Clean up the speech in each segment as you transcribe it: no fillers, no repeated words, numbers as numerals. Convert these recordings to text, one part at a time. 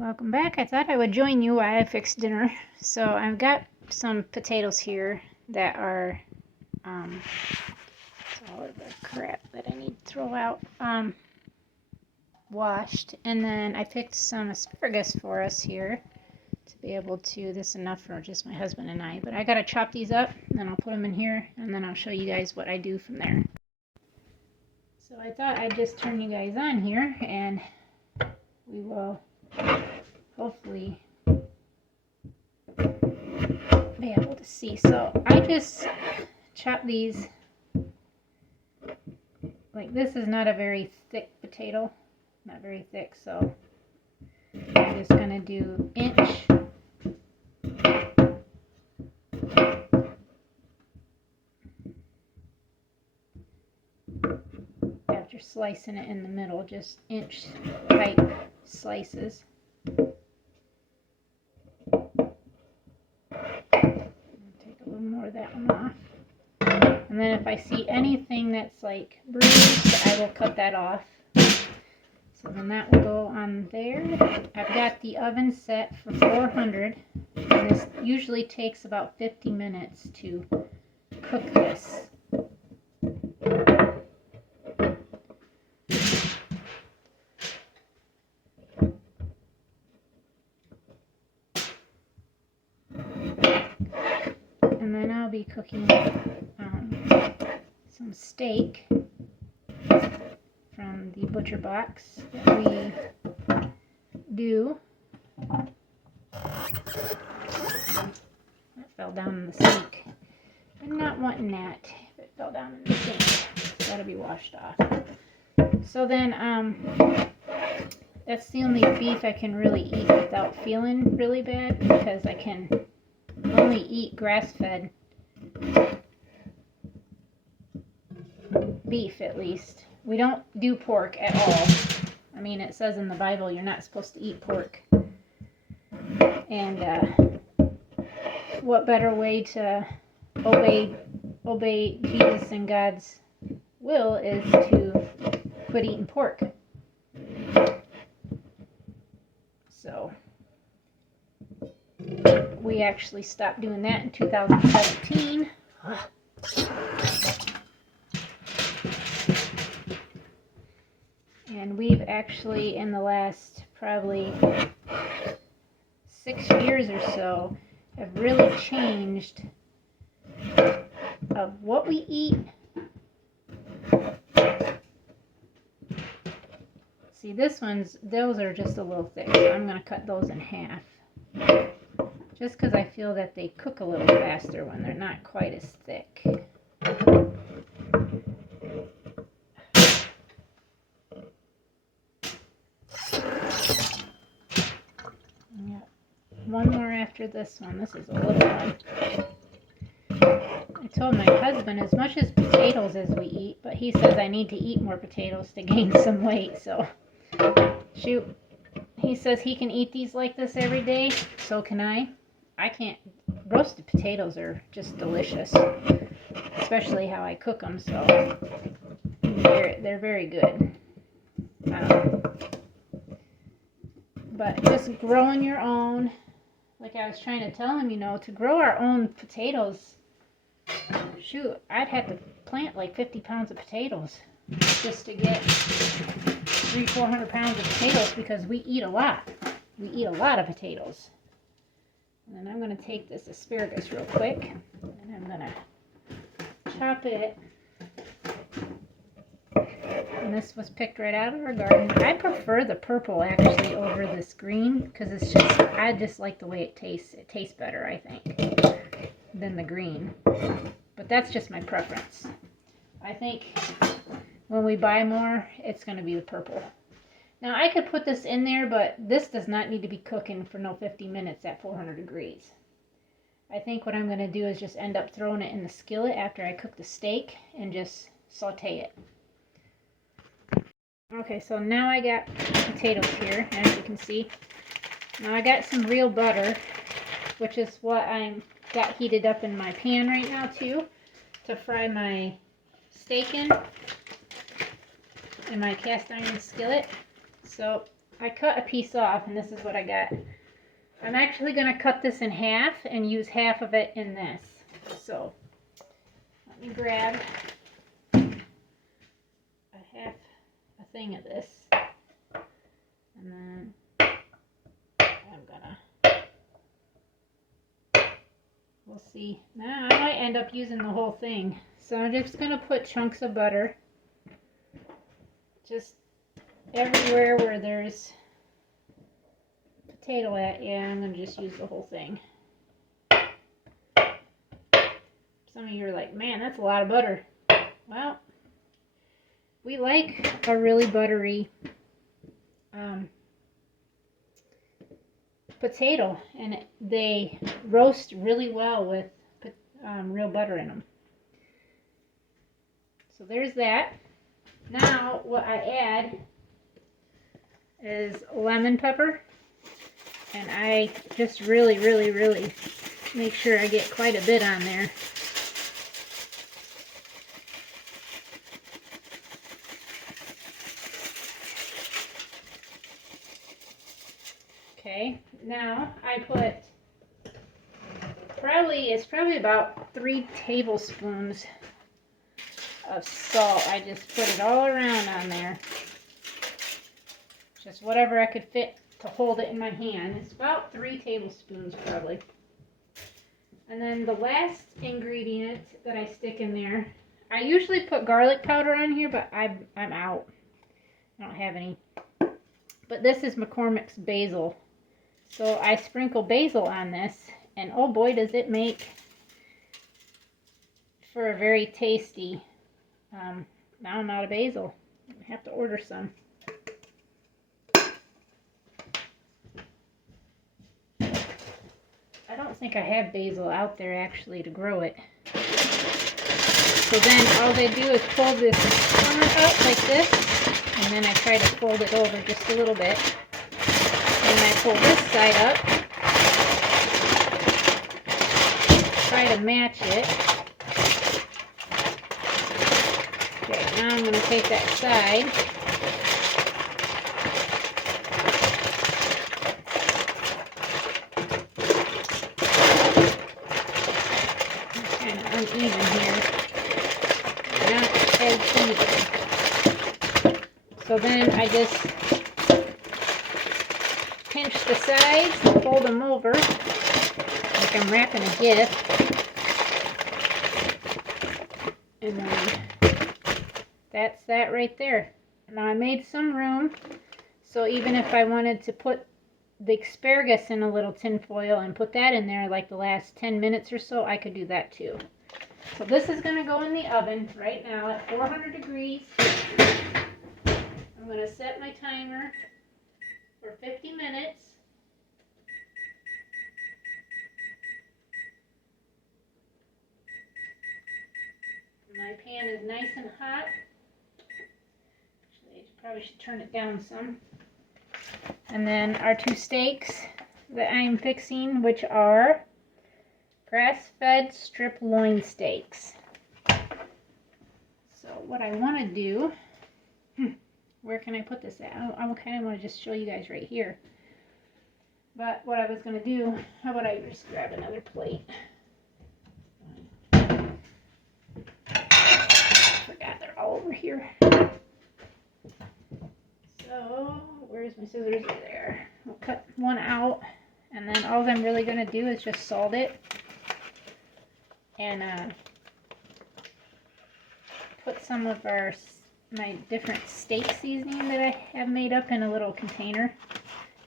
Welcome back. I thought I would join you while I fix dinner. So I've got some potatoes here that are all of the crap that I need to throw out washed, and then I picked some asparagus for us here to be able to. This is enough for just my husband and I, but I gotta chop these up and then I'll put them in here and then I'll show you guys what I do from there. So I thought I'd just turn you guys on here and we will hopefully be able to see. So I just chop these, like, this is not a very thick potato, not very thick, so I'm just gonna do inch after slicing it in the middle, just inch type slices. Take a little more of that one off. And then if I see anything that's like bruised, I will cut that off. So then that will go on there. I've got the oven set for 400. And this usually takes about 50 minutes to cook this. And then I'll be cooking some steak from the butcher box that we do. That fell down in the sink. I'm not wanting that if it fell down in the sink. It's got to be washed off. So then that's the only beef I can really eat without feeling really bad, because I can only eat grass-fed beef, at least. We don't do pork at all. I mean, it says in the Bible you're not supposed to eat pork. And what better way to obey Jesus and God's will is to quit eating pork. So we actually stopped doing that in 2017. And we've actually, in the last probably 6 years or so, have really changed of what we eat. See, those are just a little thick, so I'm going to cut those in half. Just because I feel that they cook a little faster when they're not quite as thick. One more after this one. This is a little one. I told my husband as much as potatoes as we eat, but he says I need to eat more potatoes to gain some weight. So, shoot. He says he can eat these like this every day. So can I. I can't. Roasted potatoes are just delicious, especially how I cook them. So they're very good. But just growing your own. Like I was trying to tell him, to grow our own potatoes, shoot, I'd have to plant like 50 pounds of potatoes just to get 300-400 pounds of potatoes, because we eat a lot. We eat a lot of potatoes. And then I'm going to take this asparagus real quick, and I'm going to chop it. And this was picked right out of our garden. I prefer the purple actually over this green, because I just like the way it tastes. It tastes better, I think, than the green. But that's just my preference. I think when we buy more, it's going to be the purple. Now I could put this in there, but this does not need to be cooking for no 50 minutes at 400 degrees. I think what I'm going to do is just end up throwing it in the skillet after I cook the steak and just saute it. Okay, so now I got potatoes here, as you can see. Now I got some real butter, which is what I'm got heated up in my pan right now too, to fry my steak in my cast iron skillet. So I cut a piece off, and this is what I got. I'm actually going to cut this in half and use half of it in this. So let me grab a thing of this, and then I'm gonna, we'll see. Now I might end up using the whole thing. So I'm just gonna put chunks of butter just everywhere where there's potato at. Yeah, I'm gonna just use the whole thing. Some of you are like, man, that's a lot of butter. Well, we like a really buttery potato, and they roast really well with real butter in them. So there's that. Now what I add is lemon pepper, and I just really make sure I get quite a bit on there. Okay, now I put it's probably about 3 tablespoons of salt. I just put it all around on there. Just whatever I could fit to hold it in my hand. It's about 3 tablespoons probably. And then the last ingredient that I stick in there, I usually put garlic powder on here, but I'm out. I don't have any. But this is McCormick's basil. So I sprinkle basil on this, and oh boy, does it make for a very tasty. Now I'm out of basil. I have to order some. I don't think I have basil out there actually to grow it. So then all they do is pull this corner up like this, and then I try to fold it over just a little bit. And I pull this side up, try to match it. Okay, now I'm going to take that side, it's kind of uneven here, not as even. So then I just pinch the sides, fold them over like I'm wrapping a gift, and then that's that right there. Now I made some room, so even if I wanted to put the asparagus in a little tin foil and put that in there like the last 10 minutes or so, I could do that too. So this is going to go in the oven right now at 400 degrees. I'm going to set my timer for 50 minutes. My pan is nice and hot. Actually, I probably should turn it down some. And then our 2 steaks that I'm fixing, which are grass-fed strip loin steaks. So what I want to do, where can I put this at? I kind of want to just show you guys right here. But what I was going to do, how about I just grab another plate? Forgot they're all over here. So, where's my scissors? There. I'll cut one out, and then all I'm really going to do is just salt it and put some of my different steak seasoning that I have made up in a little container.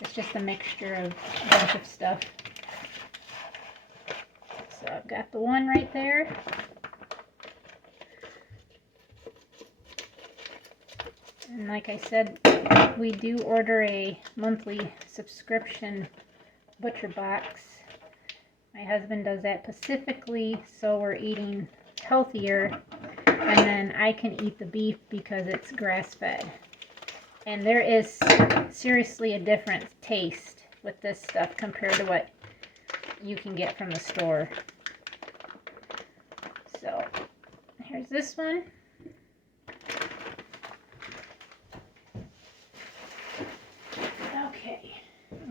It's just a mixture of a bunch of stuff. So I've got the one right there. And like I said, we do order a monthly subscription butcher box. My husband does that specifically so we're eating healthier, and then I can eat the beef because it's grass-fed. And there is seriously a different taste with this stuff compared to what you can get from the store. So here's this one.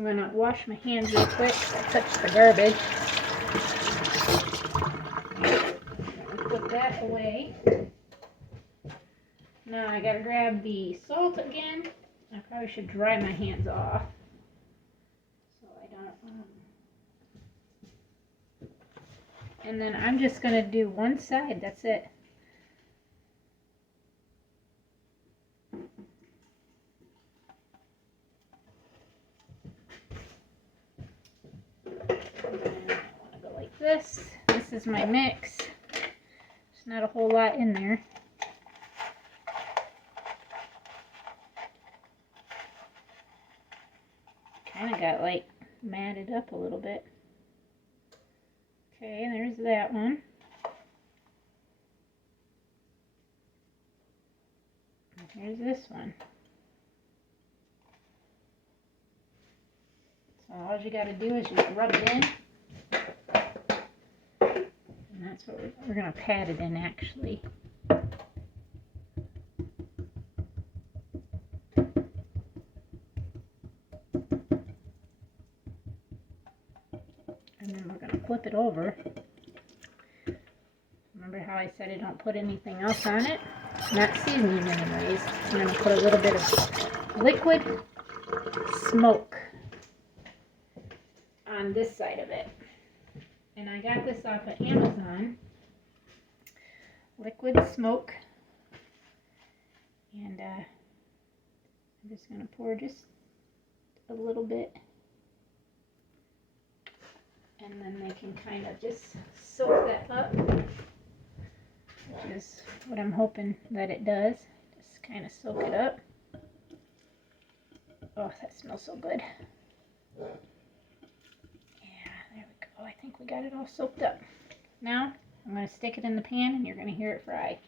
I'm going to wash my hands real quick. I touched the garbage. Put that away. Now I got to grab the salt again. I probably should dry my hands off so I don't. And then I'm just going to do one side. That's it. This is my mix. There's not a whole lot in there. Kind of got like matted up a little bit. Okay, there's that one. And here's this one. So all you got to do is just rub it in. That's what we're going to pat it in, actually. And then we're going to flip it over. Remember how I said I don't put anything else on it? Not seasoning anyways. I'm going to put a little bit of liquid smoke on this side of it. And I got this off of Amazon. Liquid smoke. And I'm just going to pour just a little bit. And then they can kind of just soak that up. Which is what I'm hoping that it does. Just kind of soak it up. Oh, that smells so good. I think we got it all soaked up. Now, I'm going to stick it in the pan and you're going to hear it fry.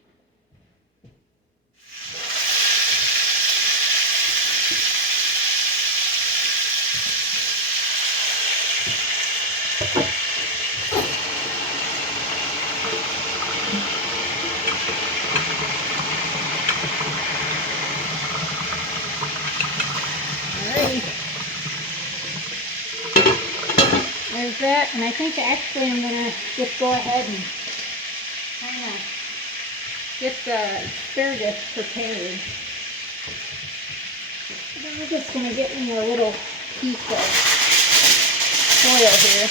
Alrighty. There's that, and I think actually I'm going to just go ahead and kind of get the asparagus prepared. And I'm just going to get me a little piece of foil here.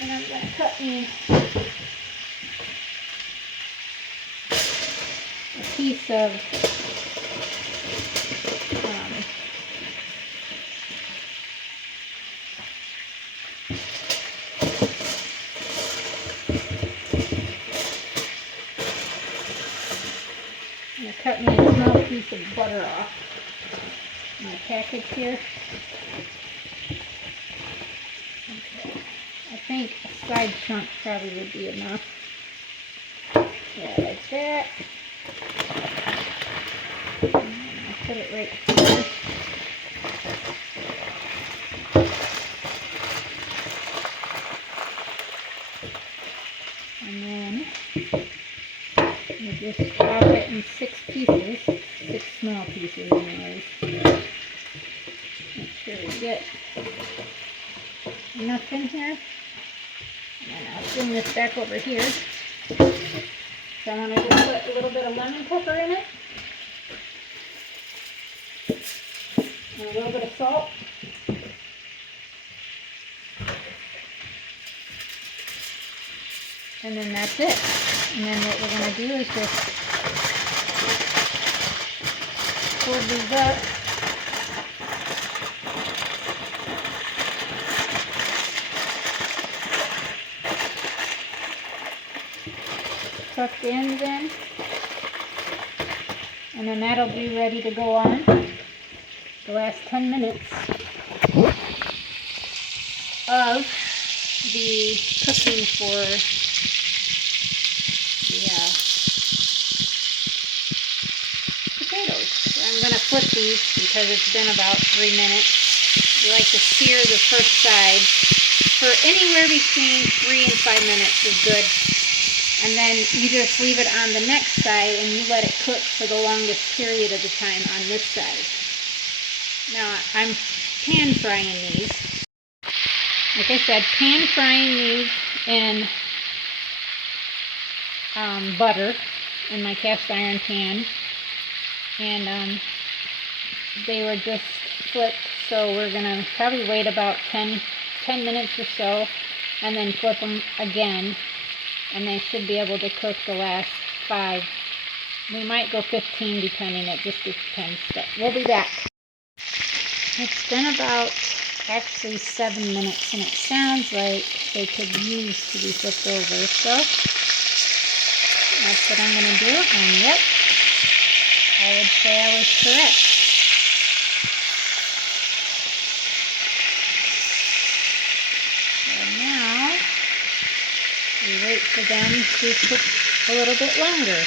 And I'm going to cut me a piece of cut me a small piece of butter off my package here. Okay. I think a side chunk probably would be enough. Yeah, like that. And I'll put it right here. And then you just chop it in 6 pieces, 6 small pieces anyways. Make sure we get enough in here. And then I'll bring this back over here. So I'm going to just put a little bit of lemon pepper in it. And a little bit of salt. And then that's it. And then what we're going to do is just fold these up. Tuck the ends in. And then that'll be ready to go on the last 10 minutes of the cooking for potatoes. So I'm going to flip these because it's been about 3 minutes. You like to sear the first side for anywhere between 3 and 5 minutes is good. And then you just leave it on the next side and you let it cook for the longest period of the time on this side. Now I'm pan frying these. Like I said, pan frying these in butter in my cast iron pan. And they were just flipped, so we're gonna probably wait about 10 minutes or so and then flip them again, and they should be able to cook the last 5. We might go 15 depending, it just depends, but we'll be back. It's been about actually 7 minutes and it sounds like they could use to be flipped over, so that's what I'm gonna do. And yep, I would say I was correct. And now we wait for them to cook a little bit longer.